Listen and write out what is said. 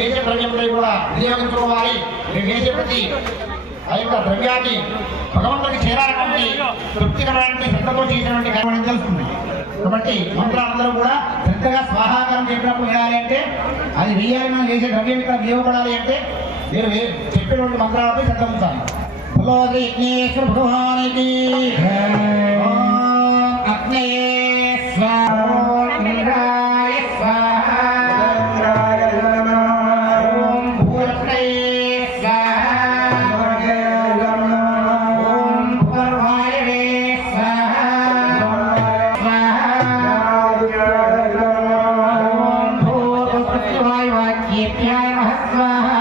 వేసే ద్రవ్యంపై కూడా వినియోగించుకోవాలి. మీరు వేసే ప్రతి ఆ యొక్క ద్రవ్యాన్ని భగవంతుడికి చేరాలటువంటి తృప్తికరమైన శ్రద్ధతో చేసినటువంటి కార్యక్రమం తెలుస్తుంది. కాబట్టి మంత్రాలందరూ కూడా శ్రద్ధగా స్వాహాకారం చెప్పినప్పుడు వేయాలి అంటే అది వేయాలి. మనం వేసే ద్రవ్యం ఇక్కడ వినియోగపడాలి అంటే మీరు చెప్పినటువంటి మంత్రాలపై శ్రద్ధ ఉంచాలి. విఘ్నేశ్వర భగవానికి स्वाहा